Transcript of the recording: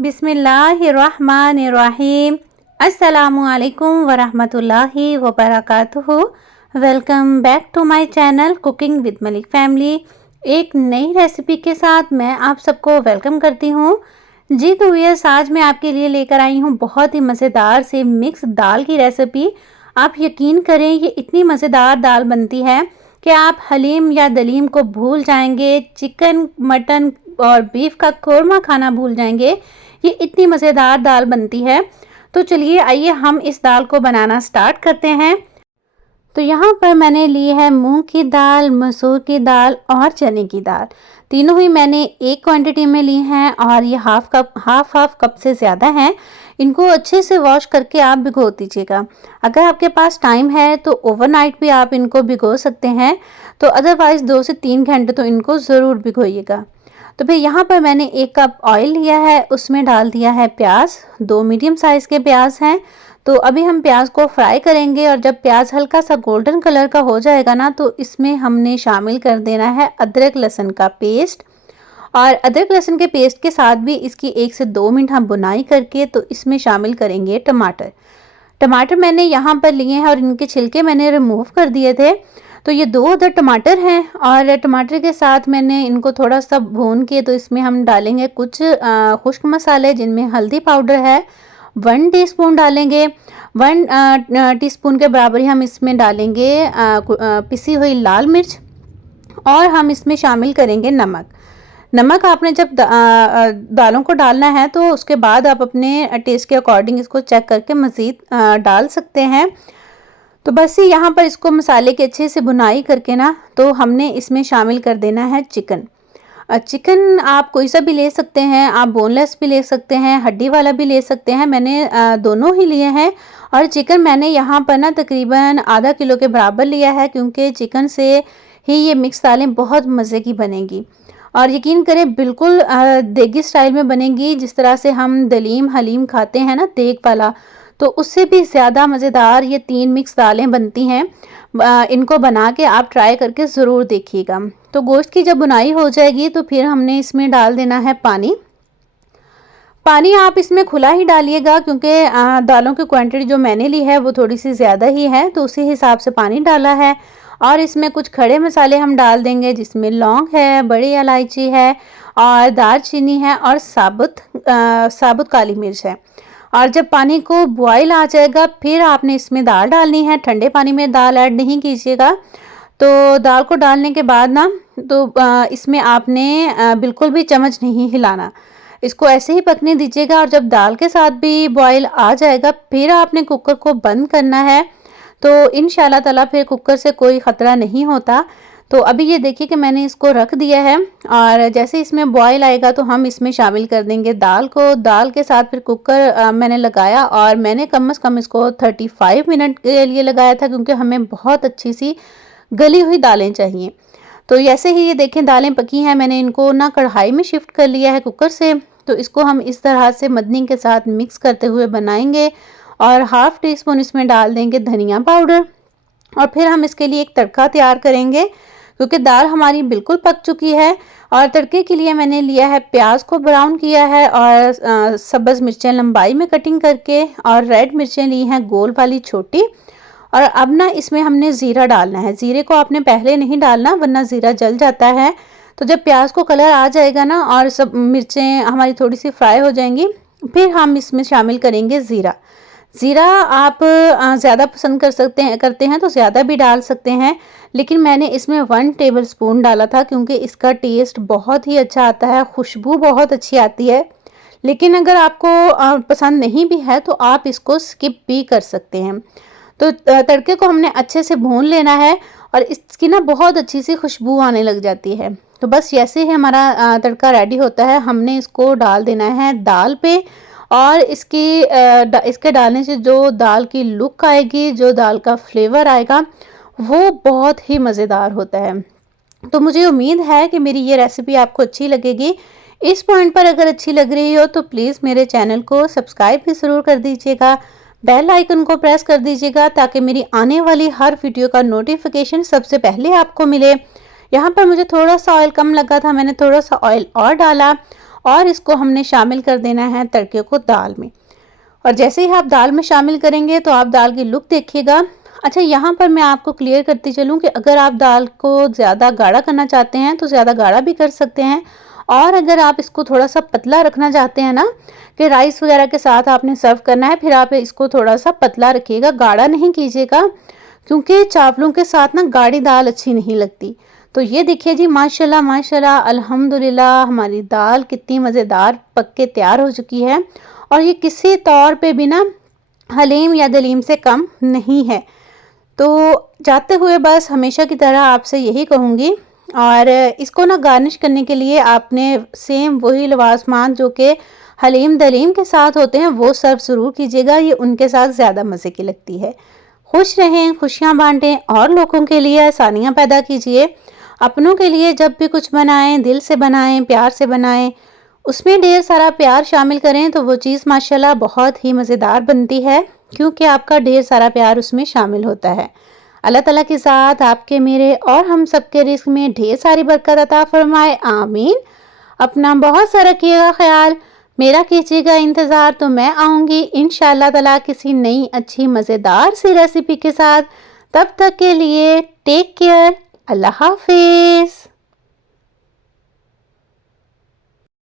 बिस्मिल्लाहिर्रहमानिर्रहीम। अस्सलामुअलैकुम वरहमतुल्लाहि वबरकातुहू। Welcome back to my channel cooking with Malik family. एक नई रेसिपी के साथ मैं आप सबको वेलकम करती हूँ। जी तो व्यूअर्स, आज मैं आपके लिए लेकर आई हूँ बहुत ही मज़ेदार से मिक्स दाल की रेसिपी। आप यकीन करें, ये इतनी मज़ेदार दाल बनती है कि आप हलीम या दलीम को भूल जाएंगे, चिकन, मटन और बीफ का कोरमा खाना भूल जाएंगे। ये इतनी मज़ेदार दाल बनती है। तो चलिए आइए हम इस दाल को बनाना स्टार्ट करते हैं। तो यहाँ पर मैंने ली है मूंग की दाल, मसूर की दाल और चने की दाल। तीनों ही मैंने एक क्वांटिटी में ली हैं और ये हाफ कप से ज़्यादा हैं। इनको अच्छे से वॉश करके आप भिगो दीजिएगा। अगर आपके पास टाइम है तो ओवरनाइट भी आप इनको भिगो सकते हैं, तो अदरवाइज़ 2 से 3 घंटे तो इनको ज़रूर भिगोइएगा। तो फिर यहाँ पर मैंने 1 कप ऑयल लिया है, उसमें डाल दिया है प्याज। 2 मीडियम साइज़ के प्याज हैं। तो अभी हम प्याज को फ्राई करेंगे और जब प्याज हल्का सा गोल्डन कलर का हो जाएगा ना, तो इसमें हमने शामिल कर देना है अदरक लहसुन का पेस्ट। और अदरक लहसुन के पेस्ट के साथ भी इसकी 1 से 2 मिनट हम बुनाई करके तो इसमें शामिल करेंगे टमाटर मैंने यहाँ पर लिए हैं और इनके छिलके मैंने रिमूव कर दिए थे। तो ये 2 अदर टमाटर हैं और टमाटर के साथ मैंने इनको थोड़ा सा भून के तो इसमें हम डालेंगे कुछ खुश्क मसाले, जिनमें हल्दी पाउडर है 1 टीस्पून डालेंगे। 1 टीस्पून के बराबर ही हम इसमें डालेंगे पिसी हुई लाल मिर्च और हम इसमें शामिल करेंगे नमक आपने जब दालों को डालना है तो उसके बाद आप अपने टेस्ट के अकॉर्डिंग इसको चेक करके मज़ीद डाल सकते हैं। तो बस ही यहाँ पर इसको मसाले के अच्छे से भुनाई करके ना, तो हमने इसमें शामिल कर देना है चिकन आप कोई सा भी ले सकते हैं, आप बोनलेस भी ले सकते हैं, हड्डी वाला भी ले सकते हैं। मैंने दोनों ही लिए हैं और चिकन मैंने यहाँ पर ना तकरीबन आधा किलो के बराबर लिया है, क्योंकि चिकन से ही ये मिक्स दालें बहुत मज़े की बनेगी। और यकीन करें बिल्कुल देगी स्टाइल में बनेगी, जिस तरह से हम दलीम हलीम खाते हैं ना देग वाला, तो उससे भी ज़्यादा मज़ेदार ये 3 मिक्स दालें बनती हैं। इनको बना के आप ट्राई करके ज़रूर देखिएगा। तो गोश्त की जब बुनाई हो जाएगी तो फिर हमने इसमें डाल देना है पानी आप इसमें खुला ही डालिएगा, क्योंकि दालों की क्वांटिटी जो मैंने ली है वो थोड़ी सी ज़्यादा ही है, तो उसी हिसाब से पानी डाला है। और इसमें कुछ खड़े मसाले हम डाल देंगे, जिसमें लौंग है, बड़ी इलायची है और दालचीनी है और साबुत काली मिर्च है। और जब पानी को बॉयल आ जाएगा फिर आपने इसमें दाल डालनी है। ठंडे पानी में दाल ऐड नहीं कीजिएगा। तो दाल को डालने के बाद ना, तो इसमें आपने बिल्कुल भी चम्मच नहीं हिलाना, इसको ऐसे ही पकने दीजिएगा। और जब दाल के साथ भी बॉयल आ जाएगा फिर आपने कुकर को बंद करना है। तो इंशाल्लाह ताला फिर कुकर से कोई ख़तरा नहीं होता। तो अभी ये देखिए कि मैंने इसको रख दिया है और जैसे इसमें बॉयल आएगा तो हम इसमें शामिल कर देंगे दाल को। दाल के साथ फिर कुकर मैंने लगाया और मैंने कम से कम इसको 35 मिनट के लिए लगाया था, क्योंकि हमें बहुत अच्छी सी गली हुई दालें चाहिए। तो ऐसे ही ये देखें दालें पकी हैं, मैंने इनको ना कढ़ाई में शिफ्ट कर लिया है कुकर से। तो इसको हम इस तरह से मदनी के साथ मिक्स करते हुए बनाएंगे और 1/2 टीस्पून इसमें डाल देंगे धनिया पाउडर। और फिर हम इसके लिए एक तड़का तैयार करेंगे, क्योंकि दाल हमारी बिल्कुल पक चुकी है। और तड़के के लिए मैंने लिया है प्याज को ब्राउन किया है और सब्ज़ मिर्चें लंबाई में कटिंग करके, और रेड मिर्चें ली हैं गोल वाली छोटी। और अब ना इसमें हमने ज़ीरा डालना है। ज़ीरे को आपने पहले नहीं डालना, वरना ज़ीरा जल जाता है। तो जब प्याज को कलर आ जाएगा ना और सब मिर्चें हमारी थोड़ी सी फ्राई हो जाएंगी, फिर हम इसमें शामिल करेंगे ज़ीरा आप ज़्यादा पसंद करते हैं तो ज़्यादा भी डाल सकते हैं, लेकिन मैंने इसमें 1 टेबलस्पून डाला था, क्योंकि इसका टेस्ट बहुत ही अच्छा आता है, खुशबू बहुत अच्छी आती है। लेकिन अगर आपको पसंद नहीं भी है तो आप इसको स्किप भी कर सकते हैं। तो तड़के को हमने अच्छे से भून लेना है और इसकी ना बहुत अच्छी सी खुशबू आने लग जाती है। तो बस ऐसे ही हमारा तड़का रेडी होता है। हमने इसको डाल देना है दाल पे और इसके डालने से जो दाल की लुक आएगी, जो दाल का फ्लेवर आएगा, वो बहुत ही मज़ेदार होता है। तो मुझे उम्मीद है कि मेरी ये रेसिपी आपको अच्छी लगेगी। इस पॉइंट पर अगर अच्छी लग रही हो तो प्लीज़ मेरे चैनल को सब्सक्राइब भी ज़रूर कर दीजिएगा, बेल आइकन को प्रेस कर दीजिएगा, ताकि मेरी आने वाली हर वीडियो का नोटिफिकेशन सबसे पहले आपको मिले। यहाँ पर मुझे थोड़ा सा ऑयल कम लगा था, मैंने थोड़ा सा ऑयल और डाला और इसको हमने शामिल कर देना है तड़के को दाल में। और जैसे ही आप दाल में शामिल करेंगे तो आप दाल की लुक देखिएगा। अच्छा, यहाँ पर मैं आपको क्लियर करती चलूँ कि अगर आप दाल को ज़्यादा गाढ़ा करना चाहते हैं तो ज़्यादा गाढ़ा भी कर सकते हैं, और अगर आप इसको थोड़ा सा पतला रखना चाहते हैं ना कि राइस वगैरह के साथ आपने सर्व करना है, फिर आप इसको थोड़ा सा पतला रखिएगा, गाढ़ा नहीं कीजिएगा, क्योंकि चावलों के साथ ना गाढ़ी दाल अच्छी नहीं लगती। तो ये देखिए जी, माशाल्लाह माशाल्लाह अल्हम्दुलिल्लाह हमारी दाल कितनी मज़ेदार पक के तैयार हो चुकी है, और ये किसी तौर पे भी ना हलीम या दलीम से कम नहीं है। तो जाते हुए बस हमेशा की तरह आपसे यही कहूँगी, और इसको ना गार्निश करने के लिए आपने सेम वही लवाजमान जो कि हलीम दलीम के साथ होते हैं वो सर्व ज़रूर कीजिएगा, ये उनके साथ ज़्यादा मज़े की लगती है। खुश रहें, खुशियाँ बांटें और लोगों के लिए आसानियाँ पैदा कीजिए। अपनों के लिए जब भी कुछ बनाएं दिल से बनाएं, प्यार से बनाएं, उसमें ढेर सारा प्यार शामिल करें तो वो चीज़ माशाल्लाह बहुत ही मज़ेदार बनती है, क्योंकि आपका ढेर सारा प्यार उसमें शामिल होता है। अल्लाह ताला के साथ आपके, मेरे और हम सबके रिज़्क में ढेर सारी बरकत अता फरमाए, आमीन। अपना बहुत सा रखिएगा ख्याल, मेरा कीजिएगा इंतज़ार, तो मैं आऊँगी इंशाअल्लाह ताला किसी नई अच्छी मज़ेदार सी रेसिपी के साथ। तब तक के लिए टेक केयर, अल्लाह हाफिज़।